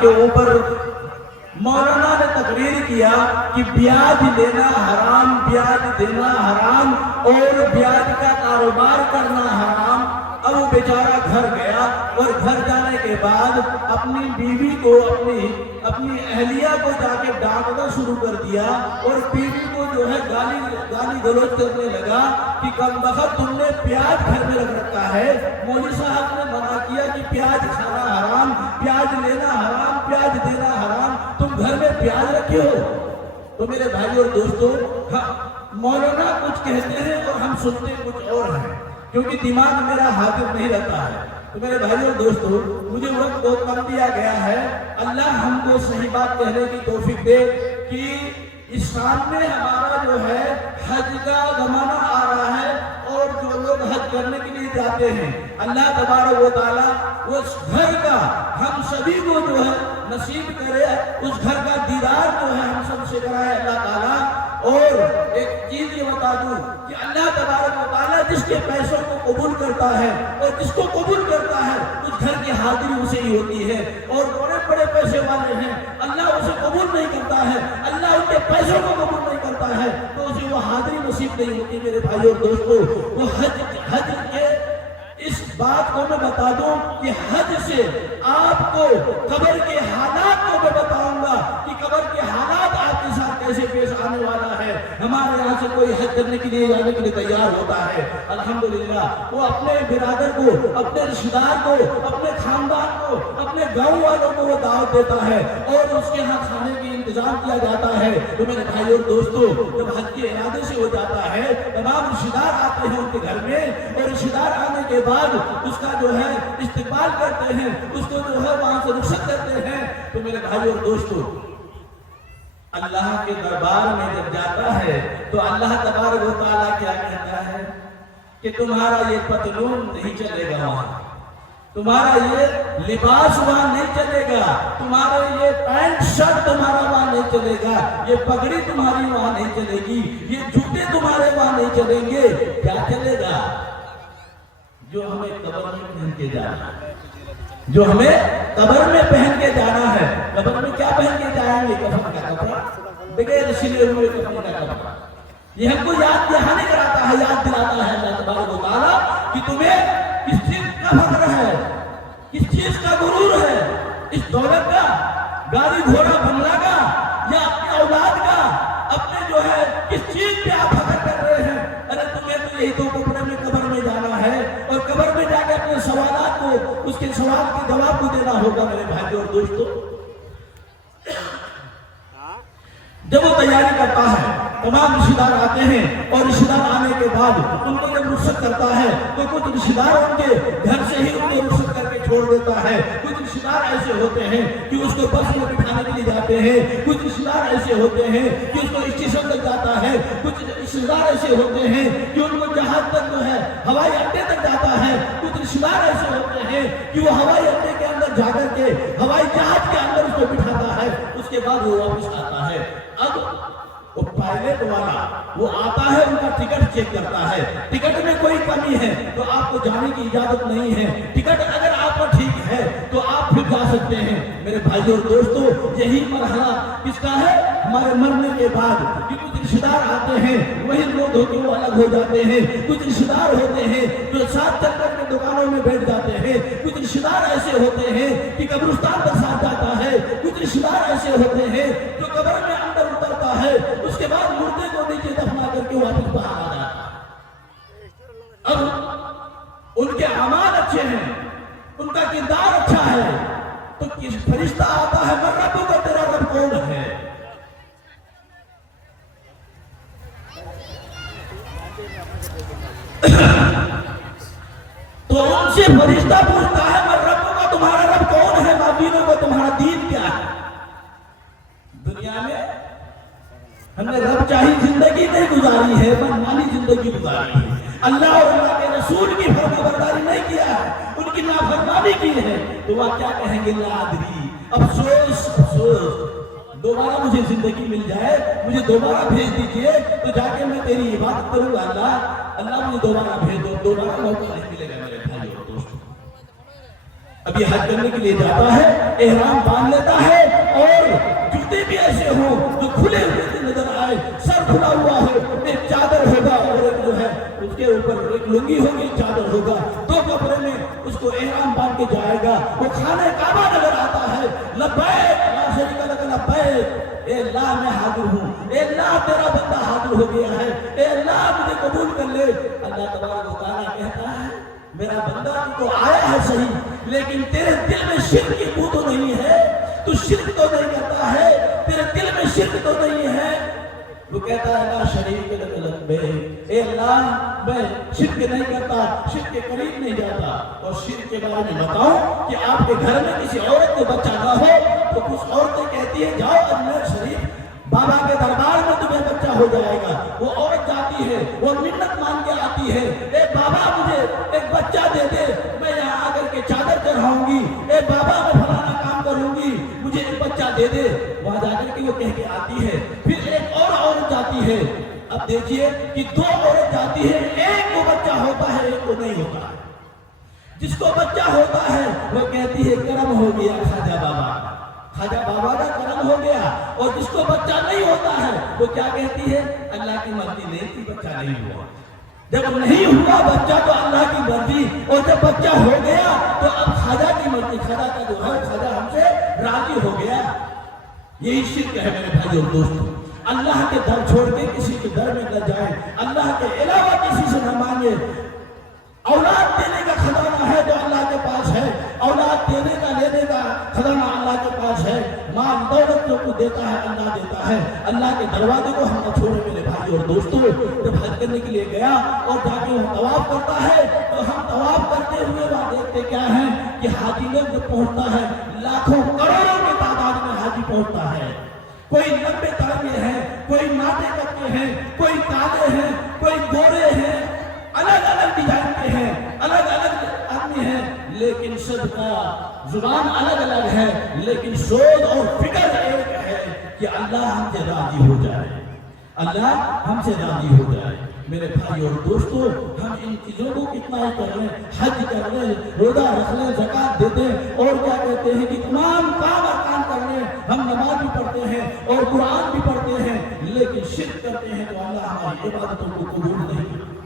کے اوپر مولانا نے تقریر کیا کہ بیاج لینا حرام، بیاج دینا حرام اور بیاج کا کاروبار کرنا حرام۔ اب وہ بیچارہ گھر گیا اور گھر جانے کے بعد اپنی بیوی کو اپنی اہلیہ کو جا کے ڈانٹنا شروع کر دیا اور بیوی کو جو ہے گالی گلوچ کرنے لگا کہ کم بخت تم نے پیاز گھر میں رکھ رکھا ہے، مولوی صاحب نے منع کیا کہ پیاز کھانا حرام، پیاز لینا حرام، پیاز دینا حرام، تم گھر میں پیاز رکھے ہو۔ تو میرے بھائی اور دوستو، مولانا کچھ کہتے ہیں اور ہم سنتے کچھ اور ہیں، کیونکہ دماغ میرا حاضر نہیں رہتا ہے۔ تو میرے بھائی اور دوستو، مجھے وقت بہت کم دیا گیا ہے، اللہ ہم کو صحیح بات کہنے کی توفیق دے کہ اس سامنے ہمارا جو ہے حج کا زمانہ آ رہا ہے اور جو لوگ حج کرنے کے لیے جاتے ہیں، اللہ تبارک و تعالیٰ اس گھر کا ہم سبھی کو جو ہے نصیب کرے، اس گھر کا دیدار جو ہے ہم سب سے کرائے اللہ تعالیٰ۔ اور ایک چیز یہ بتا دوں کہ اللہ تبارک و تعالیٰ جس کے پیسوں کو قبول کرتا ہے اور جس کو قبول کرتا ہے اس گھر کی حاضری اسے ہی ہوتی ہے، اور بڑے بڑے پیسے والے ہیں اللہ اسے قبول نہیں کرتا ہے، اللہ ان کے پیسوں کو قبول نہیں کرتا ہے تو اسے وہ حاضری نصیب نہیں ہوتی۔ میرے بھائی اور دوستو، وہ حج کے اس بات کو میں بتا دوں کہ حج سے آپ کو قبر کے حالات کو میں بتاؤں گا کہ قبر کے حالات آپ کے ساتھ کیسے پیش آنے والا ہے۔ ہمارے یہاں سے کوئی حج کرنے کے لیے جانے کے لیے تیار ہوتا ہے، الحمدللہ وہ اپنے برادر کو، اپنے رشتہ دار کو، اپنے خاندان کو، اپنے گاؤں والوں کو وہ دعوت دیتا ہے اور اس کے ہاں کھانے کی انتظام کیا جاتا ہے۔ تو میرے بھائی اور دوستو، جب حج کے ارادے سے ہو جاتا ہے، تمام رشتہ دار آتے ہیں ان کے گھر میں، اور رشتہ دار آنے کے بعد اس کا جو ہے استقبال کرتے ہیں، اس کو جو ہے وہاں سے رخصت کرتے ہیں۔ تو میرے بھائی اور دوستو، اللہ کے دربار میں جب جاتا ہے تو اللہ تبارک و تعالیٰ کیا کہتا ہے کہ تمہارا یہ پتلون نہیں چلے گا وہاں، تمہارا یہ لباس وہاں نہیں چلے گا، تمہارا یہ پینٹ شرٹ تمہارا وہاں نہیں چلے گا، یہ پگڑی تمہاری وہاں نہیں چلے گی، یہ جوتے تمہارے وہاں نہیں چلیں گے۔ کیا چلے گا؟ جو ہمیں قبر میں پہن کے جانا ہے، جو ہمیں قبر میں پہن کے جانا ہے۔ قبر میں کیا پہن کے جائیں گے؟ کفن کا کپڑا، بغیر سلے ہوئے کفن کا کپڑا۔ یہ ہم کو یاد دہانی کراتا ہے، یاد دلاتا ہے اللہ تبارک و تعالیٰ کہ تمہیں کس چیز کا فخر ہے، کس چیز کا غرور ہے، اس دولت کا، گاڑی گھوڑا بنگلہ کا، یا اپنی اولاد کا، اپنے جو ہے کس چیز پہ آپ فخر کر رہے ہیں؟ ارے تمہیں تو یہی تو کپڑے میں قبر میں جانا ہے، اور قبر میں جا کے اپنے سوالات کو، اس کے سوال کے جواب کو دینا ہوگا۔ میرے بھائی اور دوستو، جب وہ تیاری کرتا ہے، تمام رشتہ دار آتے ہیں، اور رشتہ دار آنے کے بعد ان کو جب رخصت کرتا ہے تو کچھ رشتہ دار ان کے گھر سے ہی ان کو رخصت کر کے چھوڑ دیتا ہے۔ کچھ رشتہ دار ایسے ہوتے ہیں کہ اس کو بس میں بٹھانے کے لیے جاتے ہیں، کچھ رشتہ دار ایسے ہوتے ہیں کہ اس کو اسٹیشن تک جاتا ہے، کچھ رشتہ دار ایسے ہوتے ہیں کہ ان کو جہاز تک جو ہے ہوائی اڈے تک جاتا ہے، کچھ رشتہ دار ایسے ہوتے ہیں کہ وہ ہوائی اڈے کے اندر جا کر کے ہوائی جہاز کے اندر اس کو بٹھاتا ہے، اس کے بعد وہ واپس آتا ہے۔ اب وہ پائلٹ والا وہ آتا ہے، ان کا ٹکٹ چیک کرتا ہے، ٹکٹ میں کوئی کمی ہے تو آپ کو جانے کی اجازت نہیں ہے، ٹکٹ اگر آپ کا ٹھیک ہے تو آپ پھر جا سکتے ہیں۔ میرے بھائی اور دوستو، یہی مرحلہ کس کا ہے؟ ہمارے مرنے کے بعد کہ کچھ رشتہ دار آتے ہیں، وہی لوگ ہوتے وہ الگ ہو جاتے ہیں، کچھ رشتہ دار ہوتے ہیں جو ساتھ چل کر کے دکانوں میں بیٹھ جاتے ہیں، کچھ رشتہ دار ایسے ہوتے ہیں کہ قبرستان پر ساتھ جاتا ہے، کچھ رشتہ دار ایسے ہوتے ہیں جو قبر میں اندر اترتا ہے، اس کے بعد مردے کو نیچے دفنا کر کے واپس باہر آ جاتا ہے۔ اب ان کے اعمال اچھے ہیں، ان کا کردار اچھا ہے، تو فرشتہ آتا ہے، من ربک، تیرا رب کون ہے؟ تو ان سے فرشتہ پوچھتا ہے، من ربک، تمہارا رب کون ہے؟ ما دینک، تمہارا دین کیا ہے؟ دنیا میں ہم نے رب چاہی زندگی نہیں گزاری ہے، منمانی زندگی گزاری ہے، اللہ اور اللہ کے رسول کی فرما برداری نہیں کیا ہے، ان کی نافرمانی کی ہے، تو وہ کیا کہیں گے؟ لا ادری، افسوس افسوس، دوبارہ مجھے زندگی مل جائے، مجھے دوبارہ بھیج دیجئے تو جا کے میں تیری عبادت کروں گا۔ اللہ مجھے دوبارہ بھیج دو، دوبارہ موقع نہیں ملے گا۔ میرے بھائی اور دوستو، ابھی حج کرنے کے لیے جاتا ہے، احرام باندھ لیتا ہے اور جوتے بھی ایسے ہوں جو کھلے ہوئے سے نظر آئے، سر کھلا ہوا ہو، ایک چادر ہوگا اور ایک جو ہے اس کے اوپر ایک لنگی ہوگی، چادر ہوگا، دو کپڑے میں اس کو احرام باندھ کے جائے گا، وہ خانہ کعبہ نظر آتا ہے، لبیک لا شریک لک لبیک، اے اللہ میں حاضر ہوں، اے اللہ تیرا بندہ حاضر ہو گیا ہے، اے اللہ مجھے قبول کر لے۔ اللہ تبارک و تعالیٰ کہتا ہے میرا بندہ تو آیا ہے صحیح، لیکن تیرے دل میں شرک کی بو تو نہیں ہے، تو شرک تو نہیں کرتا ہے، تیرے دل میں شرک تو نہیں ہے۔ وہ کہتا ہے لا شریک لک لبیک، اے اللہ میں شرک نہیں کرتا، شرک کے قریب نہیں جاتا۔ اور شرک کے بارے میں بتاؤں کہ آپ کے گھر میں کسی عورت کو بچہ نہ ہو تو کچھ عورتیں کہتی ہیں جاؤ اجمیر شریف بابا کے دربار میں تمہیں بچہ ہو جائے گا، وہ عورت جاتی ہے، وہ منت مان کے آتی ہے، اے بابا مجھے ایک بچہ دے دے، میں یہاں آ کر کے چادر چڑھاؤں گی، اے بابا میں فلانا کام کروں گی، مجھے ایک بچہ دے دے۔ وہاں جا کر کے وہ کہہ کے آتی ہے، پھر ایک اور عورت جاتی ہے۔ اب دیکھیے کہ دو عورت جاتی ہے، ایک کو بچہ ہوتا ہے، ایک کو نہیں ہوتا ہے۔ جس کو بچہ ہوتا ہے وہ کہتی ہے کرم ہو گیا خواجہ بابا، خواجہ بابا کا کرم ہو گیا، اور جس کو بچہ نہیں ہوتا ہے وہ کیا کہتی ہے اللہ کی مرضی نہیں تھی بچہ نہیں ہوا۔ جب نہیں ہوا بچہ تو اللہ کی مرضی، اور جب بچہ ہو گیا تو اب خواجہ کی مرضی، خواجہ کا جو ہے خواجہ ہم سے راضی ہو گیا۔ یہی شرک ہے میرے بھائی اور دوستوں، اللہ کے در چھوڑ کے کسی کے در میں نہ جائیں، اللہ کے علاوہ کسی سے نہ مانگے۔ اولاد دینے کا خزانہ ہے جو اللہ کے پاس ہے، اولاد دینے کا لینے کا خزانہ اللہ کے پاس ہے، مال دولت جو کو دیتا ہے اللہ دیتا ہے۔ اللہ کے دروازے کو ہم نہ چھوڑیں میرے بھائی اور دوستوں۔ جب حج کرنے کے لیے گیا اور جا کے وہ طواف کرتا ہے تو ہم طواف کرتے ہوئے وہاں دیکھتے کیا ہیں کہ حاجی لوگ جب پہنچتا ہے لاکھوں کروڑوں کی تعداد میں حاجی پہنچتا ہے، کوئی لمبے تڑکے ہیں، کوئی ناٹے کٹے ہیں، کوئی کالے ہیں، کوئی گورے ہیں، الگ الگ ڈیزائن کے ہیں، الگ الگ آدمی ہیں، لیکن سب کا زبان الگ الگ ہے، لیکن سوچ اور فکر ایک ہے کہ اللہ ہم سے راضی ہو جائے، اللہ ہم سے راضی ہو جائے۔ میرے بھائی اور دوستو، ہم ان چیزوں کو کتنا ہی کر لیں، حج کر لیں، روزہ رکھ لیں، زکات دے دیں، اور کیا کہتے ہیں کہ تمام کام ارکان کر لیں، ہم نماز بھی پڑھتے ہیں اور قرآن بھی پڑھتے ہیں، لیکن شرک کرتے ہیں تو اللہ ہماری عبادتوں کو قبول نہیں کرتا۔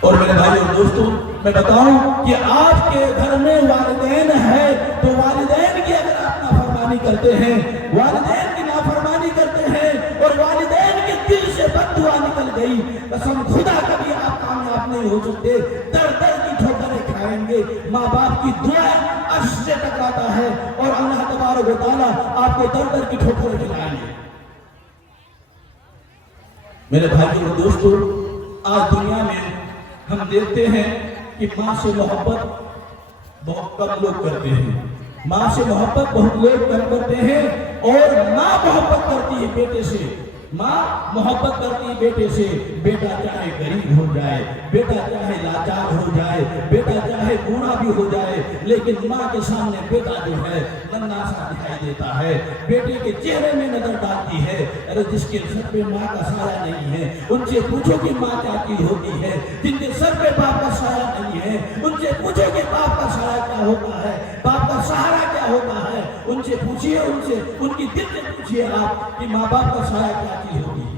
اور میرے بھائی اور دوستوں، میں بتاؤں کہ آپ کے گھر میں والدین ہے تو والدین کی اگر آپ نافرمانی کرتے ہیں، والدین کی نافرمانی کرتے ہیں اور والدین کے دل سے بد دعا نکل گئی، قسم خدا کبھی آپ کامیاب نہیں ہو سکتے، در در کی ٹھوکریں کھائیں گے۔ ماں باپ کی دعا عرش سے ٹکراتا ہے اور اللہ تبارک و تعالیٰ آپ کو در در کی ٹھوکریں کھلائیں گے۔ میرے بھائی اور دوستوں، آج دنیا میں ہم دیکھتے ہیں کہ ماں سے محبت بہت کم لوگ کرتے ہیں، ماں سے محبت بہت لوگ کم کرتے ہیں، اور ماں محبت کرتی ہے بیٹے سے، ماں محبت کرتی ہے بیٹے سے، بیٹا چاہے غریب ہو جائے، بیٹا چاہے لاچار ہو جائے، بیٹا چاہے بوڑھا بھی ہو جائے، لیکن ماں کے سامنے بیٹا جو ہے ننھا سا دکھائی دیتا ہے، بیٹے کے چہرے میں نظر ڈالتی ہے۔ ارے جس کے سر پہ ماں کا سایہ نہیں ہے ان سے پوچھو کہ ماں کیا چیز ہوتی ہے، جن کے سر پہ باپ کا سایہ نہیں ہے ان سے پوچھو کہ باپ کا سایہ کیا ہوتا ہے، باپ کا سہارا کیا ہوتا ہے، ان سے پوچھئے، ان سے ان کی دل سے پوچھئے آپ کہ ماں باپ کا سایہ کیا چیز ہوتی ہے۔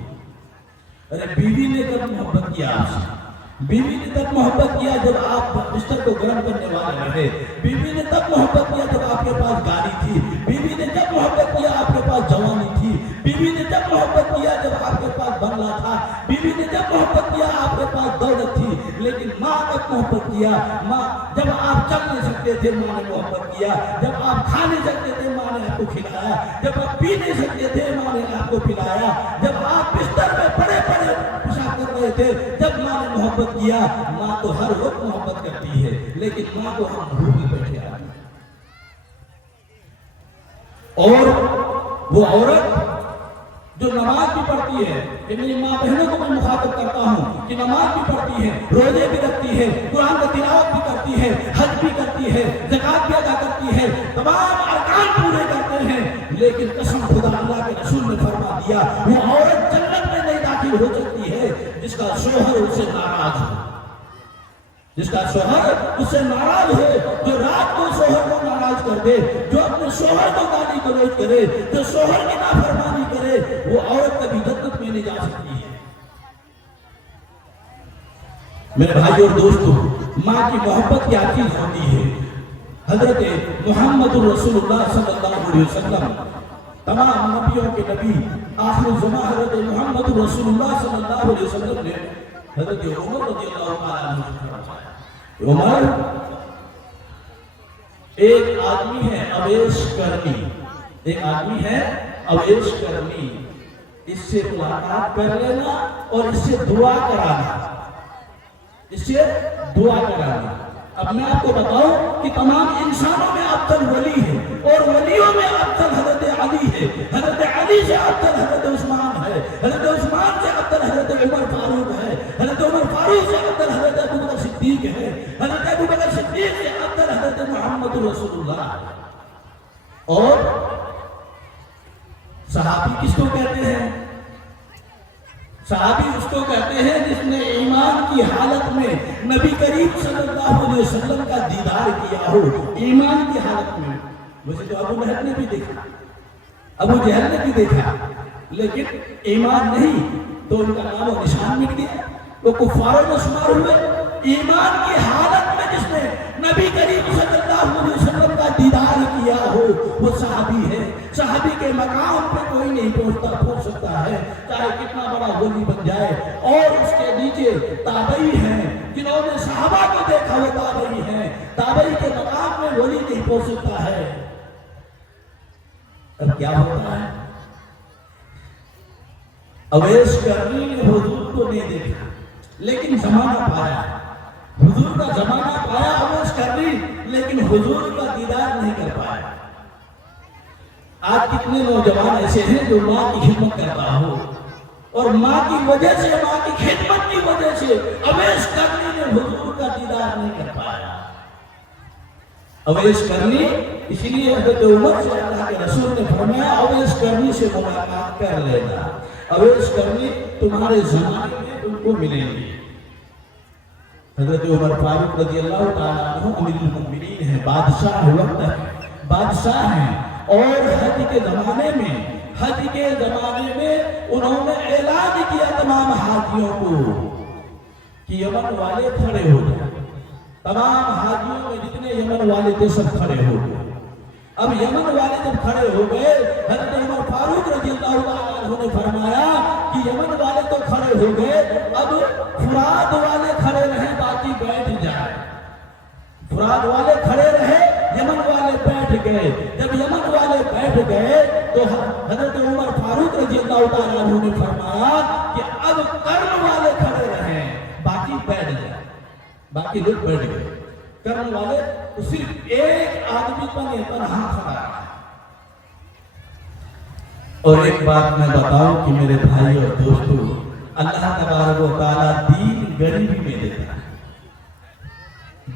ارے بیوی نے کب محبت کیا آپ سے؟ بیوی نے تب محبت کیا جب آپ بستر کو گرم کرنے والے رہے، بیوی نے تب محبت کیا جب آپ کے پاس گاڑی تھی، بیوی نے جب محبت کیا آپ کے پاس جوانی تھی، بیوی نے جب محبت کیا جب آپ کے پاس بنگلہ تھا، بیوی نے جب محبت کیا آپ کے پاس دولت تھی، لیکن ماں کب محبت کیا؟ ماں جب آپ چل نہیں سکتے تھے ماں نے محبت کیا، جب آپ کھا نہیں سکتے تھے ماں نے آپ کو کھلایا، جب آپ پی نہیں سکتے تھے ماں نے آپ کو پلایا، جب آپ بستر میں پڑے پڑے پیشاب کر رہے تھے جب ماں نے محبت کیا۔ ماں تو ہر وقت محبت کرتی ہے، لیکن ماں کو ہم بھول بیٹھے آتے ہیں۔ اور وہ عورت جو نماز بھی پڑھتی ہے، کہ میری ماں بہنوں کو میں مخاطب کرتا ہوں کہ نماز بھی پڑھتی ہے، روزے بھی رکھتی ہے، قرآن کا تلاوت بھی کرتی ہے، حج بھی کرتی ہے، زکات بھی ادا کرتی ہے، تمام ارکان پورے کرتے ہیں، لیکن قسم خدا اللہ کے رسول نے فرما دیا وہ عورت جنت میں نہیں داخل ہو سکتی ہے جس کا شوہر اس سے ناراض ہو، جس کا شوہر اس سے ناراض ہو، جو رات کو شوہر کو ناراض کر دے، جو اپنے شوہر کو گالی گلوچ کرے، جو شوہر کی نافرمانی کرے، وہ عورت کبھی جنت میں نہیں جا سکتی ہے۔ میرے بھائی اور دوستو، ماں کی محبت کیا چیز ہوتی ہے؟ حضرت محمد رسول اللہ صلی اللہ علیہ وسلم، تمام نبیوں کے نبی، آخر الزمان حضرت محمد رسول اللہ صلی اللہ علیہ وسلم نے حضرت عمر رضی اللہ عنہ سے فرمایا، عمر ایک آدمی ہے اویس کرنی، ایک آدمی ہے اویس کرنی، اس سے ملاقات کر لینا اور اس سے دعا کرانا، اس سے دعا کرانا۔ اب میں آپ کو بتاؤں کہ تمام انسانوں میں افضل ولی ہے، اور ولیوں میں افضل حضرت علی ہے، حضرت علی سے افضل حضرت عثمان ہے، حضرت عثمان سے افضل حضرت عمر فاروق ہے، حضرت عمر فاروق سے افضل حضرت ابوبکر صدیق ہے، حضرت ابوبکر صدیق سے افضل حضرت محمد رسول اللہ۔ اور صحابی کس کو کہتے ہیں؟ صحابی اس کو کہتے ہیں جس نے ایمان کی حالت میں نبی کریم صلی اللہ علیہ وسلم کا دیدار کیا ہو، ایمان کی حالت میں۔ ویسے تو ابو لہب نے بھی دیکھا، ابو جہل نے بھی دیکھا، لیکن ایمان نہیں تو ان کا نام و نشان مٹ گیا، وہ کفاروں میں شمار ہوئے۔ ایمان کی حالت میں جس نے نبی کریم صلی اللہ علیہ وسلم کا دیدار کیا ہو، وہ صحابی ہے۔ صحابی کے مقام پہ کوئی نہیں پہنچ سکتا ہے، چاہے کتنا بڑا ولی بن جائے۔ اور اس کے نیچے تابعی ہیں، جنہوں نے صحابہ کو دیکھا وہ تابعی ہیں، تابعی کے مقام میں ولی نہیں پہنچ سکتا ہے۔ اب کیا ہوتا ہے؟ اویس کرنی نے حضور کو نہیں دیکھا لیکن زمانہ پایا، حضور کا زمانہ پایا اویس کرنی، لیکن حضور کا دیدار نہیں کر پایا۔ آج کتنے نوجوان ایسے ہیں جو ماں کی خدمت کرتا ہو، اور ماں کی وجہ سے، ماں کی خدمت کی وجہ سے اویس کرنی نے حضور کا دیدار نہیں کر پایا۔ اویس کرنی، اس لیے حضرت عمر سے اللہ کے رسول نے فرمایا اویس کرنی سے ملاقات کر لینا، اویس کرنی تمہارے زمانے میں تم کو ملیں گے۔ حضرت عمر فاروق رضی اللہ تعالیٰ عنہ امیر المؤمنین ہیں، بادشاہ وقت ہے، بادشاہ ہیں، اور حج کے زمانے میں انہوں نے اعلان کیا تمام حاجیوں کو کہ یمن والے کھڑے ہو جائیں۔ تمام حاجیوں میں جتنے یمن والے تھے سب کھڑے ہو گئے۔ اب یمن والے جب کھڑے ہو گئے، حضرت عمر فاروق رضی اللہ عنہ نے فرمایا کہ یمن والے تو کھڑے ہو گئے، اب فرات والے کھڑے رہیں، باقی بیٹھ جائیں۔ فرات والے کھڑے رہے، یمن والے بیٹھ گئے۔ جب یمن والے بیٹھ گئے تو حضرت عمر فاروق رضی اللہ عنہ نے فرمایا کہ اب کرن والے کھڑے رہیں، باقی بیٹھ جائیں۔ باقی لوگ بیٹھ گئے، کرن والے تو صرف ایک آدمی تنہا کھڑا ہے۔ اور ایک بات میں بتاؤں کہ میرے بھائی اور دوستو، اللہ تبارک و تعالیٰ دین غریبی میں دیتا ہے۔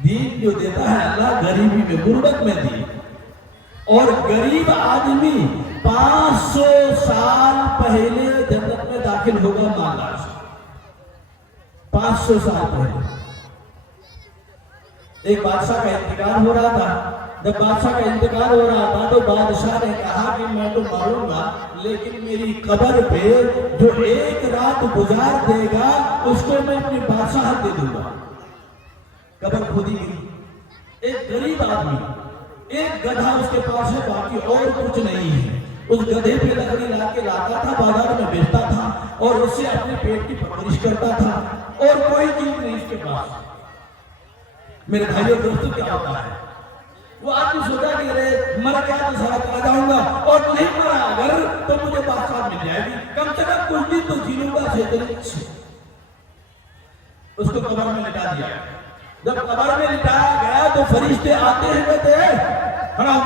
دین جو دیتا ہے اللہ غریبی میں، غربت میں دی۔ اور غریب آدمی 500 سال پہلے جنت میں داخل ہوگا مالا سے، 500 سال پہلے۔ ایک بادشاہ کا انتقال ہو رہا تھا، جب بادشاہ کا انتقال ہو رہا تھا تو بادشاہ نے کہا کہ میں تو مروں گا، لیکن میری قبر پہ جو ایک رات گزار دے گا اس کو میں اپنی بادشاہت دے دوں گا۔ قبر کھودی گئی، ایک غریب آدمی، ایک گدھا اس کے پاس ہے، باقی اور کچھ نہیں ہے۔ اس گدھے پہ لکڑی لا کے لاتا تھا، بازار میں بیچتا تھا اور اس سے اپنے پیٹ کی پرورش کرتا تھا، اور کوئی چیز نہیں اس کے پاس۔ میرے بھائیوں دوستوں کیا ہوتا ہے؟ وہ آدمی سوچا کہ ارے مر گیا تو سارا چلا جاؤں گا، اور نہیں مرا اگر تو مجھے بادشاہ مل جائے گی، کم سے کم کچھ دن تو جی لوں گا سے۔ اس کو قبر میں لٹا دیا۔ جب قبر میں لٹایا گیا تو فرشتے آتے ہیں، کہتے ہیں کھڑا ہو۔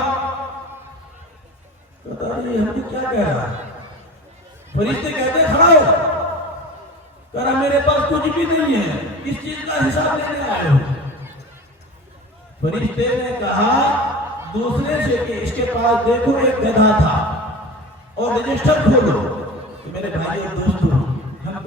کہتا ہے یہ ہم کیا کہہ رہا ہے؟ فرشتے کہتے ہیں کھڑا ہو۔ کہہ رہا میرے پاس کچھ بھی نہیں ہے، اس چیز کا حساب لینے آئے ہو۔ فرشتے نے کہا دوسرے سے کہ اس کے پاس دیکھو ایک گدھا تھا اور رجسٹر کھولو۔ تو میرے بھائی اور دوستوں، ہم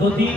2-3